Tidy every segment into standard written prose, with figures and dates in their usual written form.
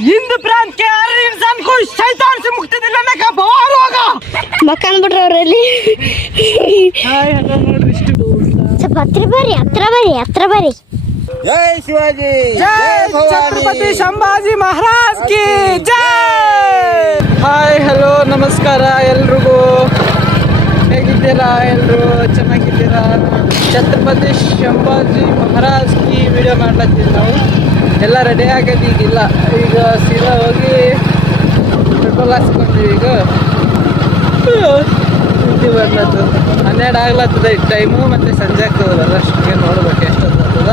हिंद प्रांत के हर इंसान को शैतान से मुक्ति दिलाने का भार होगा ಮಕ್ಕನ್ ಬಿಡ್ರಿ ಅವರಲ್ಲಿ ಹಾಯ್ ಹಲೋ ನೋಡ್ರಿ ಇಷ್ಟು ಸ್ವಲ್ಪ ಹತ್ರ ಬರ್ರಿ जय शिवाजी जय छत्रपति संभाजी महाराज की जय ಹಾಯ್ ಹಲೋ ನಮಸ್ಕಾರ ಎಲ್ರಿಗೂ ಹೇಗಿದ್ದೀರಾ ಎಲ್ಲರೂ ಚೆನ್ನಾಗಿದ್ದೀರಾ ಛತ್ರಪತಿ ಸಂಭಾಜಿ ಮಹಾರಾಜ್ ಕಿ ವಿಡಿಯೋ ಮಾಡ್ಲತ್ತೀವಿ ನಾವು ಎಲ್ಲ ರೆಡಿ ಆಗೋದೀಗಿಲ್ಲ ಈಗ ಸೀದಾ ಹೋಗಿ ಪೆಟ್ರೋಲ್ ಹಾಕ್ಸ್ಕೊಂತೀವಿ ಈಗ ಬರ್ಲತ್ತದ 12 ಆಗ್ಲತ್ತದ ಈ ಟೈಮು ಮತ್ತು ಸಂಜೆ ಆಗ್ತದಲ್ಲ ಅಷ್ಟಕ್ಕೆ ನೋಡ್ಬೇಕು ಎಷ್ಟೊತ್ತದ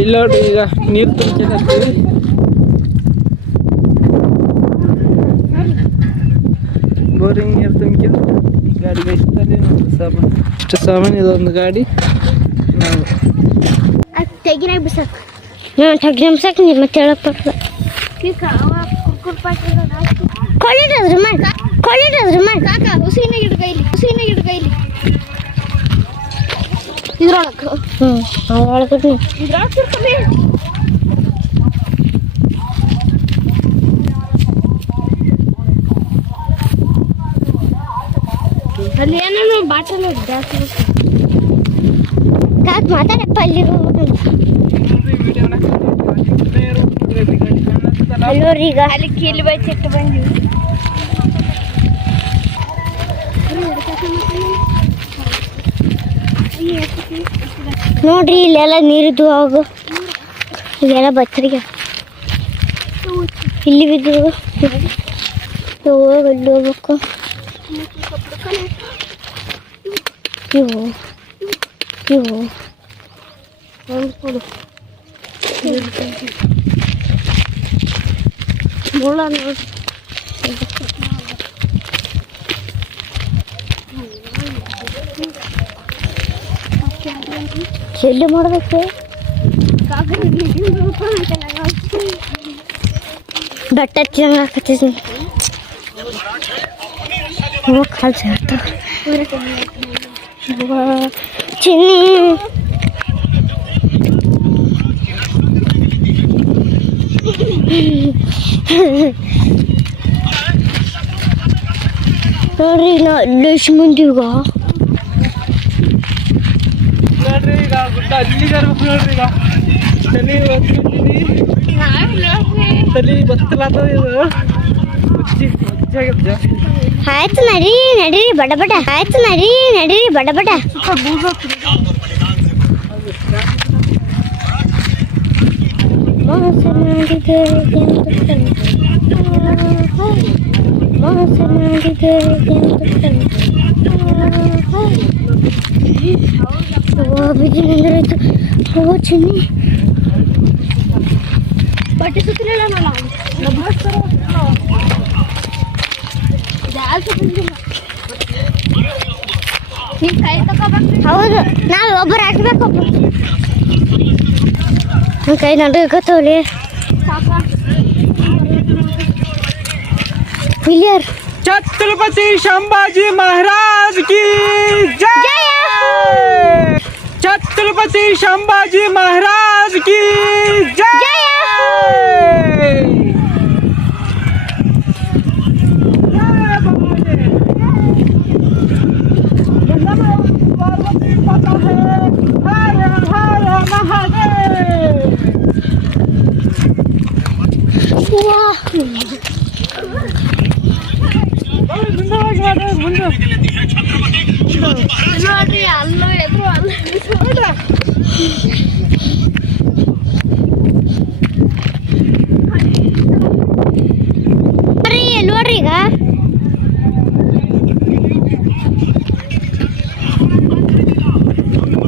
ಇಲ್ಲಿ ನೋಡಿ ಈಗ ನೀರು ತುಂಬ್ಕೊಂತೀವಿ ಬೋರಿಂಗ್ ನೀರು ತುಂಬ್ಕೊಂಡು ಗಾಡಿ ಬೇಯಿಸ್ತಾರೆ ಸಾಮಾನು ಇಷ್ಟು ಸಾಮಾನು ಇದೊಂದು ಗಾಡಿ ನಾವು ತೆಗಿನಾಗ ಬಿಸಾಕ ತೆಗಿಸಾಕ ನೀ ಮತ್ತೆ ಹೇಳಕ್ ಬರ್ತದೆ ಕೊಳ್ಳಿದ್ರಿ ಮಾಡಿ ಕಾಕ ಹುಸಿನಾಗ ಇಡು ಕೈಲಿ ಇದ್ರೊಳಗೆ ಅದ್ರೊಳಗೆ ಅಲ್ಲಿ ಏನೇನು ಬಾಟಲ್ ಕಾಕ್ ಮಾತಾಡಪ್ಪ ಅಲ್ಲಿ ಅಲ್ಲೋರಿ ಈಗ ಅಲ್ಲಿ ಕೀಲಿ ಬೈ ಚೆಟ್ಟು ಬಂದಿವಿ ನೋಡ್ರಿ ಇಲ್ಲೆಲ್ಲ ನೀರಿದ್ದು ಆಗ ಇಲ್ಲೆಲ್ಲ ಬಚ್ಚರಿಗೆ ಇಲ್ಲಿ ಬಿದ್ದು ಅಲ್ಲಿ ಹೋಗ್ಬೇಕು ಇವು ಮುಳ್ಳ ನೋಡಿ ಚೆಲ್ಲಿ ಮಾಡಬೇಕು ಬಟ್ಟೆ ಹಚ್ಚಿದಂಗೆ ಹಾಕತ್ತೀನಿ ಕಾಲು ಸೇರ್ತಾವ ಚಿನ್ನಿ ನೋಡ್ರಿ ನಾ ಎಷ್ಟು ಮಂದಿ ಈಗ ನೋಡ್ರಿ ಈಗ ಗುಡ್ಡ ಅಲ್ಲಿಗೆ ಇರ್ಬೇಕು ನೋಡ್ರಿ ಈಗ ತಲೆ ಬತ್ತಲಾತದ ಇದು ಜಾಸ್ತಿ ಆಯ್ತು ನಡೀರಿ ಬಡ ಆಯ್ತು ನಡೀರಿ ಬಡ ಚಿನ್ನಿ ಬಟ್ಟೆ ಸುತ್ತಲಿಲ್ಲ ಹೌದು ನಾವು ಒಬ್ಬರು ಹಾಕ್ಬೇಕು ಕೈ ನಡಕತ್ತವ್ರಿ ಕ್ಲಿಯರ್ छत्रपति संभाजी महाराज की जय छत्रपति संभाजी महाराज की जय ನೋಡ್ರಿ ಅಲ್ಲೋ ಎದ್ರು ಅಲ್ಲ ನೋಡ್ರಿ ಈಗ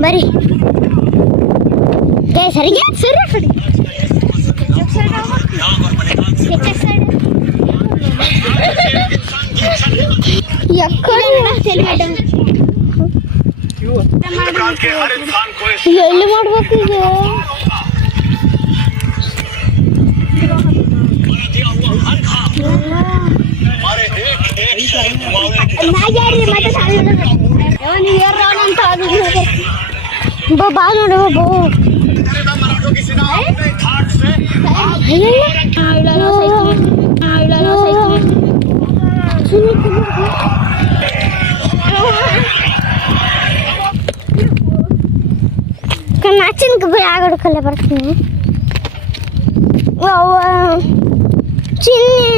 ಬರ್ರಿ ಸರಿಗೆ ಸರಿ ಎಲ್ಲಿ ಮಾಡ್ಬೇಕು ಈಗ ಬಾ ನೋಡು ಬೋ ನಾಚಿನ ಬರೀ ಆಗೋಡ್ಕಲ್ಲ ಬರ್ತೀನಿ ಚಿನ್ನಿ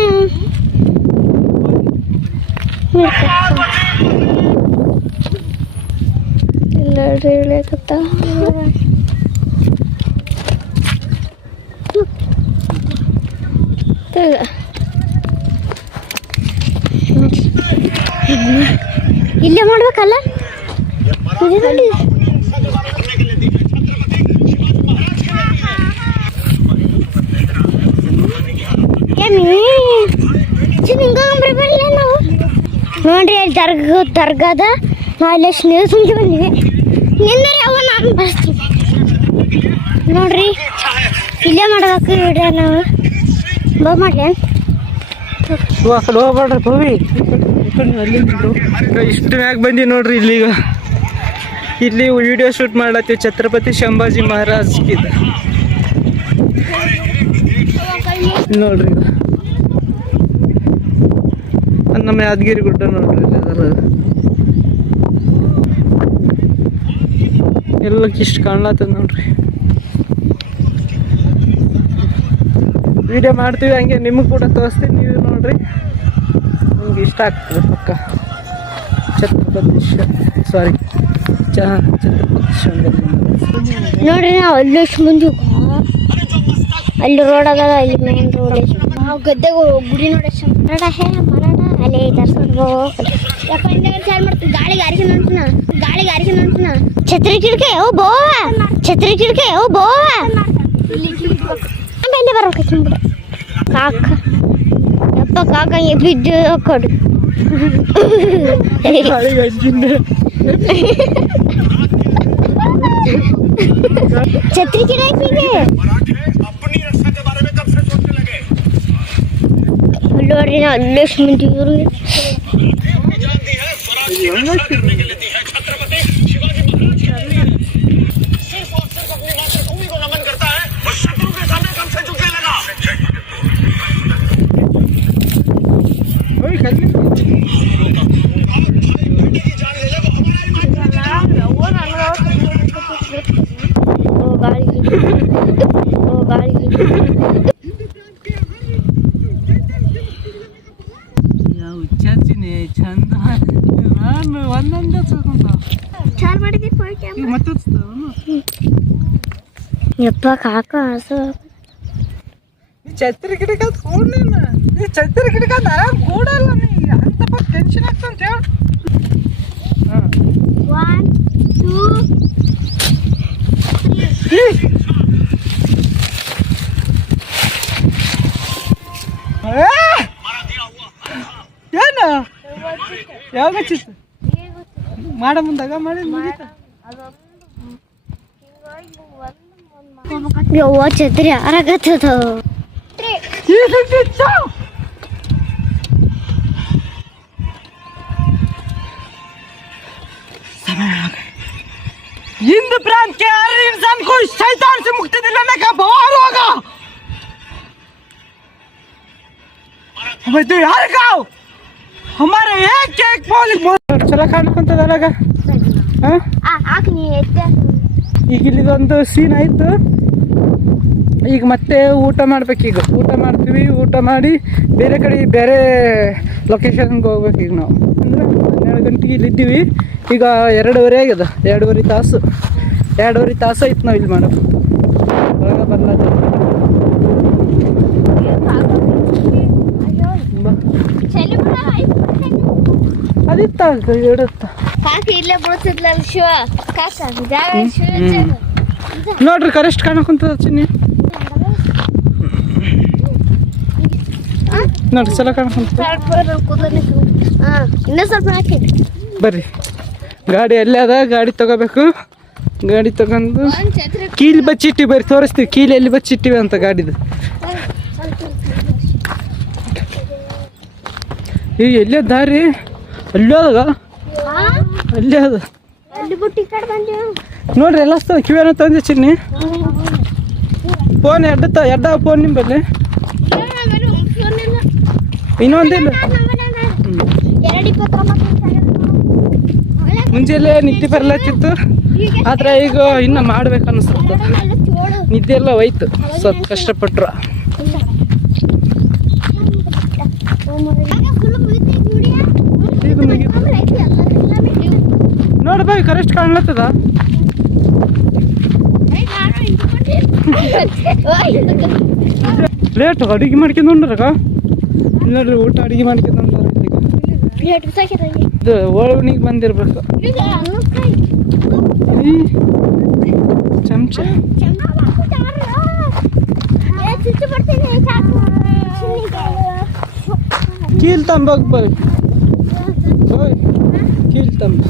ಇಲ್ಲ ಹೇಳಕತ್ತ ಇಲ್ಲೇ ಮಾಡ್ಬೇಕಲ್ಲ ಬರ್ಬರ್ಲ ನಾವು ನೋಡ್ರಿ ಅಲ್ಲಿ ದರ್ಗಾದ ನಾಳೆ ನೀರು ಸುಂಕಿ ಬಂದಿವಿ ನಿನ್ನೆ ಅವ ನಾನು ಬರ್ಸ್ತೀವಿ ನೋಡ್ರಿ ಇಲ್ಲೇ ಮಾಡ್ಬೇಕು ವಿಡಿಯೋ ನಾವು ಬಾ ಮಾಡ್ಲಿ ಹೋಗ್ಬೇಡ್ರಿ ಭವಿ ಇಷ್ಟು ಮ್ಯಾಗ ಬಂದಿ ನೋಡ್ರಿ ಇಲ್ಲಿಗ ಇಲ್ಲಿ ವಿಡಿಯೋ ಶೂಟ್ ಮಾಡ್ಲತ್ತೀವಿ ಛತ್ರಪತಿ ಸಂಭಾಜಿ ಮಹಾರಾಜ್ಗಿದ ನೋಡ್ರಿ ನಮ್ಮ ಯಾದಗಿರಿ ಗುಡ್ಡ ನೋಡ್ರಿ ಎಲ್ಲಕ್ಕೆ ಇಷ್ಟು ಕಾಣ್ಲತ್ತದ ನೋಡ್ರಿ ವಿಡಿಯೋ ಮಾಡ್ತೀವಿ ಹಂಗೆ ನಿಮಗೆ ಕೂಡ ತೋರಿಸ್ತೀನಿ ನೀವು ನೋಡ್ರಿ ನಿಮ್ಗೆ ಇಷ್ಟ ಆಗ್ತದೆ ಪಕ್ಕ ಛತ್ರಪತಿ ನೋಡ್ರಿ ನಾವು ಅಲ್ಲಿ ಎಷ್ಟು ಮುಂದೆ ಅಲ್ಲಿ ರೋಡ್ ಅದ ಅಲ್ಲಿ ಮೇನ್ ರೋಡ್ ನಾವು ಗದ್ದೆಗೆ ಗುಡಿ ನೋಡಿ ಮರಾಠ ಮರಾಠ ಅಲ್ಲಿ ತರ್ಸ್ಕೊಂಡು ಯಾಕಂದ್ರೆ ಮಾಡ್ತೀವಿ ಗಾಳಿಗೆ ಆರಿಕೆ ನೋಡ್ತೀನ ಛತ್ರಿ ಕಿಟಕಿ ಓ ಬೋವ ಛತ್ರಿ ಕಿಟಕಿ ಓ ಬೋವ ಆಮೇಲೆ ಬರ್ಬೇಕು ಕಾಕ ಯಪ್ಪ ಕಾಕ ಬಿದ್ದು ಕೊಡು ಛತ್ರಿ ಕಿಡಕಿಗೆ ನೋಡ್ರಿ ನಾವು ಅಲ್ಲೆಷ್ಟು ಮಂದಿ ಇವ್ರಿಗೆ ಚಂದ ನಾನು ಒಂದೊಂದೇ ಯಪ್ಪ ಕಾಕ ಛತ್ರಿ ಗಿಡಕ ಕೂಡ್ಲಿಲ್ಲ ಈ ಛತ್ರಿ ಗಿಡಕ ಆರಾಮ್ ಕೂಡಲ್ಲ ನೀ ಅಂತ ಟೆನ್ಷನ್ ಆಗ್ತಂತ ಹೇಳ 1 2 3 ಏನು ಯಾವಾಗ ಚಿತ್ತ ಮಾಡ ಮುಂದಾಗ ಮಾಡಿ ಯವ್ವ ಛತ್ರಿ ಆರಾಗತ್ತದ हिंद प्रांत के हर इंसान को शैतान से मुक्ति दिलाने का बवाल होगा। हमें तो हर गाँव हमारे एक पॉलिंग चला खाना कुंತ ದಲಗ ಈಗ ಇಲ್ಲಿದೊಂದು ಸೀನ್ ಆಯ್ತು ಈಗ ಮತ್ತೆ ಊಟ ಮಾಡ್ಬೇಕೀಗ ಊಟ ಮಾಡ್ತೀವಿ ಊಟ ಮಾಡಿ ಬೇರೆ ಕಡೆ ಬೇರೆ ಲೊಕೇಶನ್ಗೆ ಹೋಗ್ಬೇಕು ಈಗ ನಾವು ಅಂದ್ರೆ 12 ಗಂಟೆಗೆ ಇಲ್ಲಿದ್ದೀವಿ ಈಗ 2:30 ಆಗ್ಯದ 2:30 ತಾಸು 2:30 ತಾಸು ಆಯ್ತು ನಾವು ಇಲ್ಲಿ ಮಾಡೋದು ಒಳಗೆ ಬರ್ಲಾದ ಅದಿತ್ತ ಇಡುತ್ತ ನೋಡ್ರಿ ಕರೆಸ್ಟ್ ಕಾಣಕುಂತದ ಚಿನ್ನಿ ನೋಡ್ರಿ ಚಲೋ ಕಾಣಕುಂತ ಇನ್ನೂ ಸ್ವಲ್ಪ ಹಾಕಿ ಬರ್ರಿ ಗಾಡಿ ಎಲ್ಲೇ ಅದ ಗಾಡಿ ತಗೋಬೇಕು ಗಾಡಿ ತಗೊಂಡು ಕೀಲಿ ಬಚ್ಚಿಟ್ಟಿವಿ ಬರ್ರಿ ತೋರಿಸ್ತೀವಿ ಕೀಲಿ ಎಲ್ಲಿ ಬಚ್ಚಿಟ್ಟಿವಿ ಅಂತ ಗಾಡಿದು ಈಗ ಎಲ್ಲೇ ದಾರಿ ಅಲ್ಲೇ ಅದಾಗ ಅಲ್ಲೇ ಅದು ಅಲ್ಲಿ ಬಿಟ್ಟು ಈ ಕಡೆ ಬಂದೀವಿ. ನೋಡ್ರಿ ಎಲ್ಲ ಕಿವಿಯನ್ನ ತಂದೆ ಚಿನ್ನಿ. ಫೋನ್ ಎಡ್ಡ ಫೋನ್ ನಿಂಬಲ್ಲಿ ಇನ್ನೊಂದಿಲ್ಲ. ಮುಂಜಾನೆ ನಿದ್ದೆ ಬರಲತ್ತಿತ್ತು, ಆದ್ರೆ ಈಗ ಇನ್ನು ಮಾಡ್ಬೇಕು ಅನಿಸ್ತದೆ. ನಿದ್ದೆ ಎಲ್ಲ ಹೋಯ್ತು ಸ್ವಲ್ಪ ಕಷ್ಟಪಟ್ರು. ನೋಡ್ಬಾ ಕರೆಕ್ಟ್ ಕಾಣ್ಲತ್ತದ. ಲೇಟ್ ಅಡುಗೆ ಮಾಡ್ಕೊಂಡ್ರಾಗ ಇಲ್ಲರಿ ಊಟ ಅಡುಗೆ ಮಾಡ್ಕೊಂಡ್ರ ಇದು ಒಳವಣಿಗೆ ಬಂದಿರ್ಬೇಕು. ಚಮಚ ಕೀಲ್ ತಂಬಕ್ ಬರೀ ಕೀಲ್ ತಂಬ.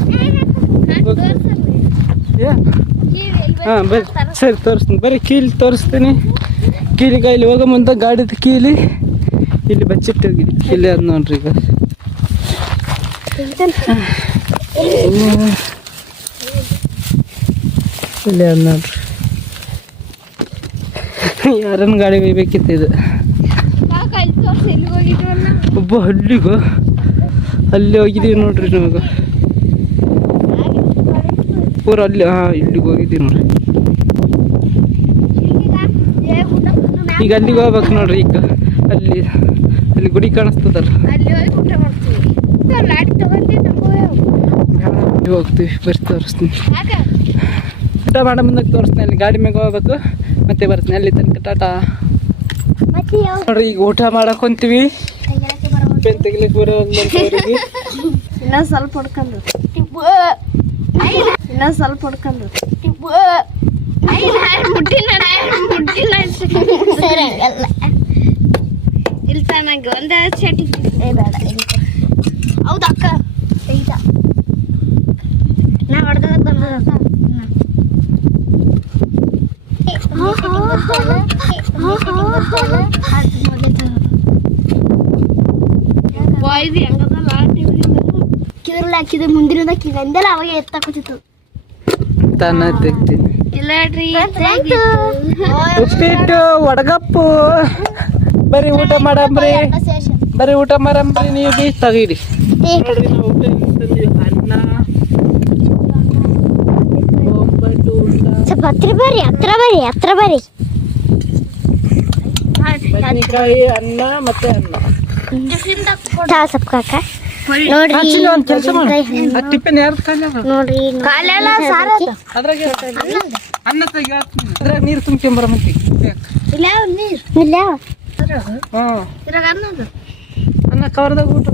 ಹಾಂ ಬರ್ರಿ ಸರಿ ತೋರಿಸ್ತೀನಿ, ಬರೀ ಕೀಲಿ ತೋರಿಸ್ತೀನಿ. ಕೀಲಿ ಕೈಲಿ ಹೋಗೋ ಮುಂದೆ ಗಾಡಿದ ಕೀಲಿ ಇಲ್ಲಿ ಬಚ್ಚಿಟ್ಟು ಹೋಗಿದ್ವಿ. ಇಲ್ಲಿ ಅದು ನೋಡ್ರಿ ಈಗ ಇಲ್ಲಿ ಅದು ನೋಡ್ರಿ. ಯಾರನ್ನ ಗಾಡಿ ಒಯ್ಬೇಕಿತ್ತು ಇದು. ಒಬ್ಬ ಹಳ್ಳಿಗೂ ಅಲ್ಲಿ ಹೋಗಿದ್ದೀವಿ ನೋಡ್ರಿ ನಮಗೆ ಪೂರ ಅಲ್ಲಿ. ಹಾಂ ಇಲ್ಲಿಗೆ ಹೋಗಿದ್ದೀವಿ ನೋಡ್ರಿ. ಈಗ ಅಲ್ಲಿಗೆ ಹೋಗ್ಬೇಕು ನೋಡ್ರಿ. ಈಗ ಅಲ್ಲಿ ಅಲ್ಲಿ ಗುಡಿ ಕಾಣಿಸ್ತದಲ್ಲ ಹೋಗ್ತೀವಿ. ಬರ್ರಿ ತೋರಿಸ್ತೀನಿ, ಊಟ ಮಾಡೋ ಮುಂದಕ್ಕೆ ತೋರಿಸ್ತೀನಿ. ಅಲ್ಲಿ ಗಾಡಿ ಮ್ಯಾಗ ಹೋಗ್ಬೇಕು ಮತ್ತೆ ಬರ್ತೀನಿ. ಅಲ್ಲಿ ತನಕ ಟಾಟಾ. ನೋಡ್ರಿ ಈಗ ಊಟ ಮಾಡಕ್ ಹೊಂತೀವಿ. ಪೆನ್ ತೆಗಿಲಿಕ್ಕೆ ಬರೋರಿಗೆ ಇನ್ನ ಸ್ವಲ್ಪ ಹೊಡ್ಕೊಂಡು ಇಲ್ಲ ನಂಗೆ ಒಂದೇ ಚಟಿ ಬೇಡ. ಹೌದಾ ಅಕ್ಕ ನಾ ಹೊಡೆದ ಕಿದ್ರಲ್ಲ ಹಾಕಿದ್ರೆ ಮುಂದಿನ ಕಿಂದೆಲ್ಲ ಅವಾಗ ಎತ್ತಾಕೋತಿತ್ತು. ತಾನ ತೆಗ್ತೀನಿ. ಉಪ್ಪಿಟ್ಟು ಒಡಗಪ್ಪು. ಬರೀ ಊಟ ಮಾಡಂಬ್ರಿ, ಬರೀ ಊಟ ಮಾಡಂಬ್ರಿ. ನೀವು ಬೀ ತಗೀರಿ. ನೋಡ್ರಿ ನಾವು ಊಟ ತಂದ್ವಿ. ಅನ್ನ ಒಬ್ಬಟ್ಟು ಸ್ವಲ್ಪ ಹತ್ರ ಬರ್ರಿ ಬದನೆಕಾಯಿ ಅನ್ನ ಮತ್ತೆ ಅನ್ನ. ಸ್ವಲ್ಪ ಕಾಕ ನೋಡ್ರಿ ಒಂದು ಕೆಲಸ ಮಾಡಿ, ಆ ಟಿಫಿನ್ ಯಾರ್ದು ಖಾಲಿ ಅದ ನೋಡ್ರಿ ಅದ್ರಾಗ ಅನ್ನ ತೆಗಿ. ಅದ್ರಾಗ ನೀರು ತುಂಬ್ಕೊಂಬರ ಮತ್ತೆ. ಇಲ್ಲ ಹಾಂ ಅನ್ನ ಕವರ್ದಾಗ ಊಟ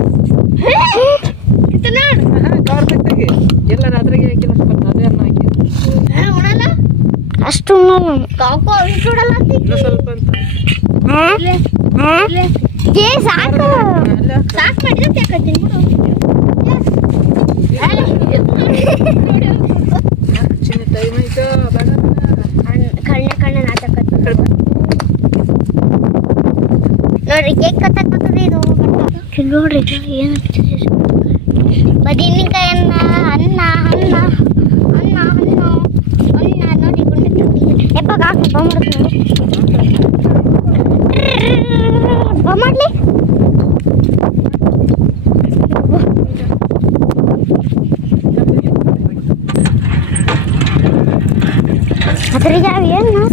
ಕವರ್ದಾಗ ತೆಗಿ. ಎಲ್ಲರೂ ಅದ್ರಾಗೆ ಹಾಕಿಲ್ಲ ಅದೇ ಅನ್ನ ಹಾಕಿ ಅಷ್ಟು ಇನ್ನೂ ಸ್ವಲ್ಪ ಅಂತ ಸಾಕು ಮಾಡಿದ್ರೆ ಚಿನ್ನ ಟೈಮ್ ಆಯ್ತು. ಕಣ್ಣೆ ನೋಡ್ರಿ ಕೇಕ್ ಕತ್ತಾಕ್ತದೆ ಇದು. ನೋಡ್ರಿ ಏನು ಬದನೆಕಾಯಿ ಅನ್ನ ಅನ್ನ ಅನ್ನ ಅನ್ನ ಹಣ್ಣು ಅನ್ನ ನೋಡಿ ಗುಂಡು ಎಪ್ಪಾಗ ಹಾಕಿ ಮಾಡ್ಲಿ ಅದ್ರಿಗೆ ಏನು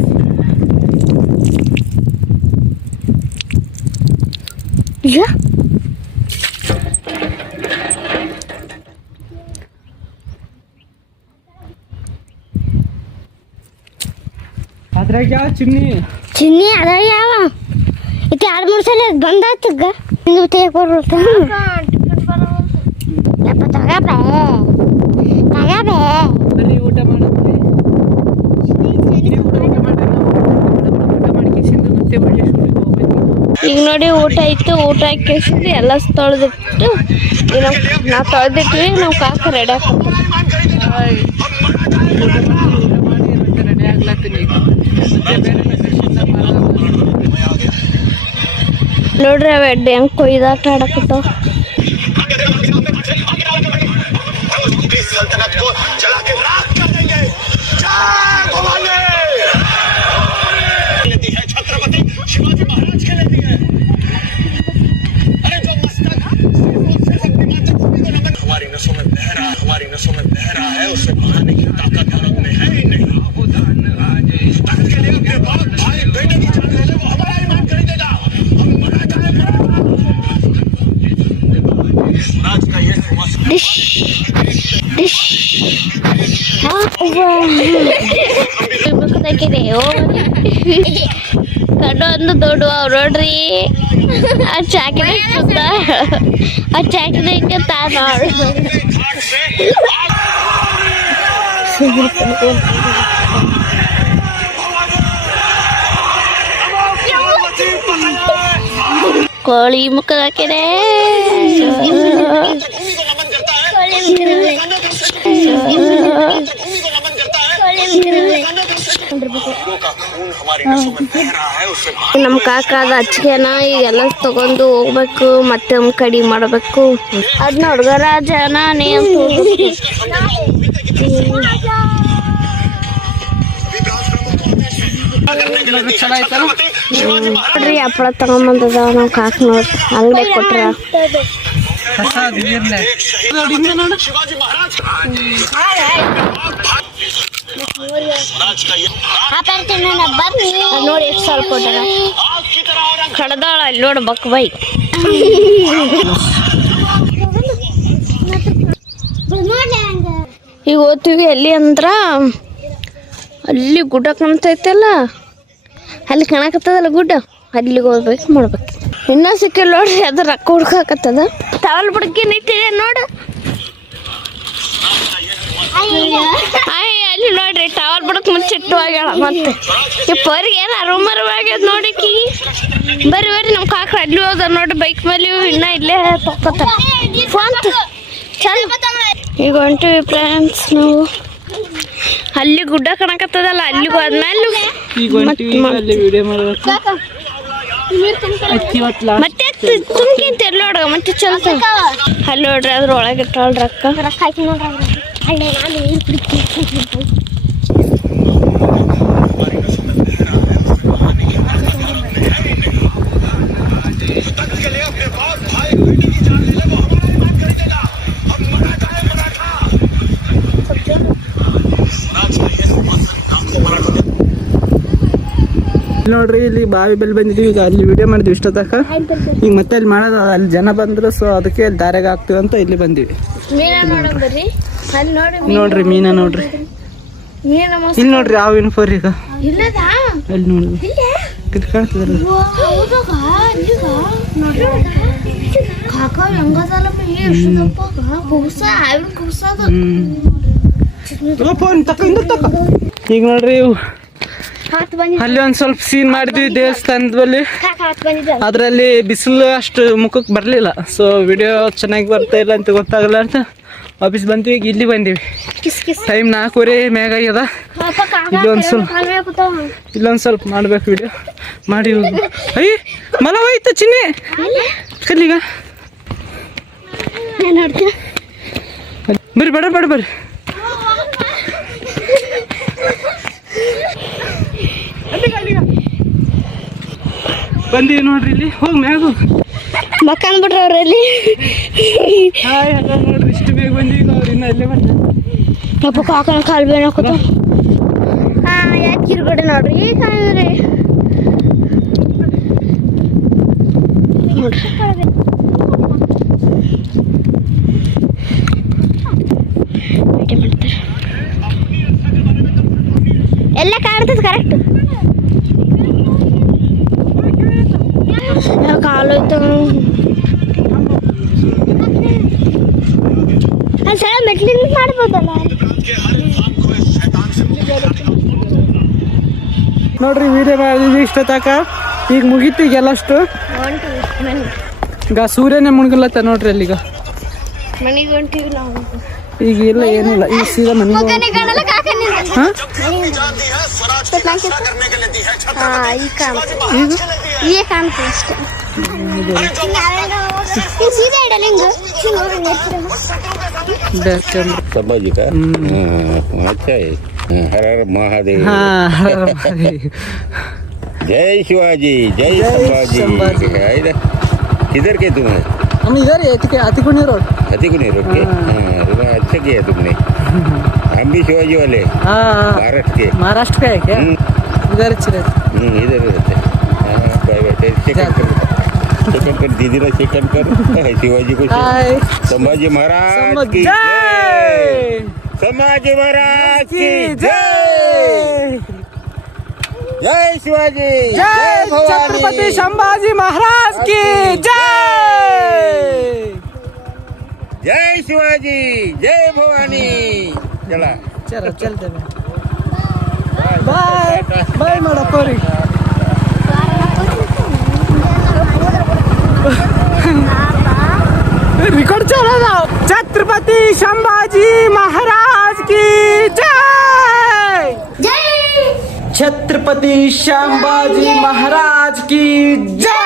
ಇಲ್ಲ ಅದ್ರಾಗ ಯಾವ ಚಿನ್ನಿ ಅದ ಯಾವ ಇದು 2-3 ಸಲ ಬಂದಾತಗ ನೀವು ತೆಗೆದುಕೊಡ್ರತ ಯಪ್ಪ ತಗಬೇ ಬರೀ ಊಟ ಮಾಡಂಬ್ರಿ. ಮತ್ತೆ ಈಗ ನೋಡಿ ಊಟ ಆಯ್ತು. ಊಟ ಹಾಕಿಸಿದ್ದು ಎಲ್ಲ ತೊಳೆದಿಟ್ಟು ನಾವು ತೊಳೆದಿಟ್ವಿ. ನಾವು ಕಾಕ ರೆಡಿ ಹಾಕ್ತಾರೆ. ರೆಡಿ ಆಗ್ಲತ್ತೀನಿ. ನೋಡ್ರಿ ಅವ ಹೆಂಗ್ ಕೊಯ್ದಾಟ ಆಡಕತ್ತಾವ. सल्तनत को जला के राख कर देंगे। जय भवानी। लेती है छत्रपति शिवाजी महाराज के लेती है। अरे जो मस्तक हमारी नसों में बह रहा है, हमारी नसों में बह रहा है, उसे बहाने की ताकत हम में है ही नहीं। तख्त के लिए अपने बाप भाई बेटे की जान ले ले, वो हमारा ईमान खरीदेगा। हम मना जाए स्वराज का ये ಕಣ್ಣು ಒಂದು ದೊಡ್ಡ ನೋಡ್ರಿ ಆ ಚಾಕಿನ ಸುತ್ತ ಆ ಚಾಕಿನ ಹಿಂಗೆ ತಾ ನೋಡು ಕೋಳಿ ಮುಖದ ಹಾಕಿದೆ ನಮ್ಮ ಕಾಕ ಅದ ಹಚ್ಕೆನ ಈಗೆಲ್ಲ ತಗೊಂಡು ಹೋಗ್ಬೇಕು ಮತ್ತೆ ಕಡಿ ಮಾಡಬೇಕು ಅದ್ ನೋಡ್ಗರಾಜನ ನೋಡ್ರಿ ಹಪ್ಪಳ ತಗೊಂಬಂದದ ನಮ್ಮ ಕಾಕ ನೋಡ್ರಿ ಅಂಗಡಿ ಕೊಟ್ರ ನೋಡಿ ಎಷ್ಟು ಸ್ವಲ್ಪ ಕೊಟ್ಟಾರ ಕಡದಾಳ ಅಲ್ಲಿ ನೋಡ್ಬೇಕು ಬೈ ಈಗ ಓದ್ತೀವಿ ಎಲ್ಲಿ ಅಂದ್ರ ಅಲ್ಲಿ ಗುಡ್ಡ ಕಾಣ್ತೈತಲ್ಲ ಅಲ್ಲಿ ಕಾಣಕತ್ತದಲ್ಲ ಗುಡ್ಡ ಅಲ್ಲಿಗೆ ಹೋಗ್ಬೇಕು ಮಾಡ್ಬೇಕು ಇನ್ನೂ ಸಿಕ್ಕಿಲ್ಲ ನೋಡ್ರಿ ಅದು ರೊಕ್ಕ ಹುಡ್ಕಾಕತ್ತದ ಟವಲ್ ಬುಡಕ್ಕೆ ನಿಂತಿದೆ ನೋಡು ಅಲ್ಲಿ ನೋಡ್ರಿ ಟವಲ್ ಬುಡಕ್ ಮುಂಚಿಟ್ಟು ಆಗ್ಯಾಳ ಮತ್ತೆ ಈ ಪರಿಗೆ ಏನ ರೂಮರ್ ಆಗ್ಯದ ನೋಡಿಕಿ ಬರ್ರಿ ಬರ್ರಿ ನಮ್ಮ ಕಾಕ ಅಲ್ಲಿ ಹೋದ ನೋಡ್ರಿ ಬೈಕ್ ಮೇಲೆ ಇನ್ನ ಇಲ್ಲೇ ತಗೋತ ಫೋನ್ ಈಗ ಹೊಂಟಿವಿ ಫ್ರೆಂಡ್ಸ್ ನಾವು ಅಲ್ಲಿ ಗುಡ್ಡ ಕಾಣಕತ್ತದಲ್ಲ ಅಲ್ಲಿಗೆ ಹೋದ್ಮೇಲೆ ಮತ್ತೆ ತುಂಬ್ಕಿಂತ ಎಲ್ಲಿ ನೋಡ್ರ ಮತ್ತೆ ಚಲ್ತ ಅಲ್ಲಿ ನೋಡ್ರಿ ಅದ್ರ ಒಳಗೆ ಇಟ್ಟಾಳ ರೊಕ್ಕ ಹಾಕಿ ನೋಡ್ರಿ ಅಲ್ಲೇ ನಾನು ನೀರು ಕುಡಿತೀನಿ ನೋಡ್ರಿ ಇಲ್ಲಿ ಬಾವಿ ಬೆಲ್ ಬಂದಿದ್ದೀವಿ ಈಗ ಅಲ್ಲಿ ವಿಡಿಯೋ ಮಾಡಿದ್ವಿ ಇಷ್ಟೊತ್ತಕ ಈಗ ಮತ್ತೆ ಅಲ್ಲಿ ಮಾಡೋದು ಅಲ್ಲಿ ಜನ ಬಂದ್ರು ಸೊ ಅದಕ್ಕೆ ಅಲ್ಲಿ ದಾರೆಗೆ ಹಾಕ್ತೀವಿ ಅಂತ ಇಲ್ಲಿ ಬಂದಿವಿ ನೋಡ್ರಿ ಮೀನ ನೋಡ್ರಿ ಇಲ್ಲಿ ನೋಡ್ರಿ ಹಾವಿನ ಫೋರ್ ಈಗ ಅಲ್ಲಿ ನೋಡ್ರಿ ಇದು ಕಾಣ್ತದಲ್ಲ ಈಗ ನೋಡ್ರಿ ಅಲ್ಲಿ ಒಂದ್ ಸ್ವಲ್ಪ ಸೀನ್ ಮಾಡಿದ್ವಿ ದೇವಸ್ಥಾನದ ಬಳಿ ಅದ್ರಲ್ಲಿ ಬಿಸಿಲು ಅಷ್ಟು ಮುಖಕ್ಕೆ ಬರ್ಲಿಲ್ಲ ಸೊ ವಿಡಿಯೋ ಚೆನ್ನಾಗಿ ಬರ್ತಾ ಇಲ್ಲ ಅಂತ ಗೊತ್ತಾಗಲ್ಲ ಅಂತ ವಾಪಸ್ ಬಂದ್ವಿ ಈಗ ಇಲ್ಲಿ ಬಂದೀವಿ ಟೈಮ್ 4:30 ಮ್ಯಾಗ ಆಗ್ಯದ ಇಲ್ಲೊಂದ್ ಸ್ವಲ್ಪ ಮಾಡ್ಬೇಕು ವಿಡಿಯೋ ಮಾಡಿ ಅಯ್ಯ ಮಲ ಹೋಯ್ತು ಚಿನ್ನಿ ಕಲ್ಲಿಗ ಬರ್ರಿ ಬೇಡ ಬೇಡ ಬರ್ರಿ ಬಂದೀವಿ ನೋಡ್ರಿ ಇಲ್ಲಿ ಹೋಗಿ ಮ್ಯಾಗ ಮಕ್ಕನ್ ಬಿಟ್ರ ಅವ್ರಲ್ಲಿ ಹಾಯ್ ಅಲ್ಲ ನೋಡ್ರಿ ಇಷ್ಟು ಬೇಗ ಬಂದೀವಿ ಅವ್ರು ಇನ್ನ ಇಲ್ಲೇ ಬರ್ತಾರೆ ಅಪ್ಪ ಕಾಕನ ಕಾಲು ಬೇನ ಹಾಕೋತ ಯಾಕೆ ಕಿರ್ಗಡೆ ನೋಡ್ರಿ ಈಗ ಎಲ್ಲ ಕಾಣ್ತದ ಕರೆಕ್ಟ್ ಕಾಲು ಸಲ ಮೆಟ್ಲಿಂದ ಮಾಡ್ಬೋದಲ್ಲ ನೋಡ್ರಿ ವಿಡಿಯೋ ಮಾಡಿದ್ವಿ ಇಷ್ಟೊತ್ತಾಕ ಈಗ ಮುಗೀತು ಈಗ ಎಲ್ಲಷ್ಟು ಈಗ ಸೂರ್ಯನೇ ಮುಣಗಲತ್ತ ನೋಡ್ರಿ ಅಲ್ಲಿಗ ಮನೆಗೆ ಹೊಂಟಿವಿ ನಾವು ಈಗ ಇಲ್ಲ ಏನಿಲ್ಲ ಈಗ ಸೀದಾ ಮನೆಗೆ ಈಗ ಕಾಣ್ತದೆ ಅಷ್ಟೇ ಸೀದಾ ಇಡಲ್ಲ ಹಿಂಗ संभाजी का अच्छा है हर हर महादेव हाँ जय शिवाजी जय संभाजी। संभाजी है ना? किधर के तुम है हम इधर ही अतिकुनी रोड हथीकुनी रोड के अच्छा किया तुमने हम भी शिवाजी वाले हाँ महाराष्ट्र के महाराष्ट्र का है क्या इधर अच्छे रहते इधर रहते बाय बाय सेकंड कर दीदीला सेकंड कर शिवाजी को हाय संभाजी महाराज की जय संभाजी महाराज की जय जय शिवाजी जय छत्रपति संभाजी महाराज की जय जय शिवाजी जय भवानी चला चलो चलते बाय बाय मडपोरी रिकॉर्ड चला जाओ छत्रपति संभाजी महाराज की जय जय छत्रपति संभाजी महाराज की जय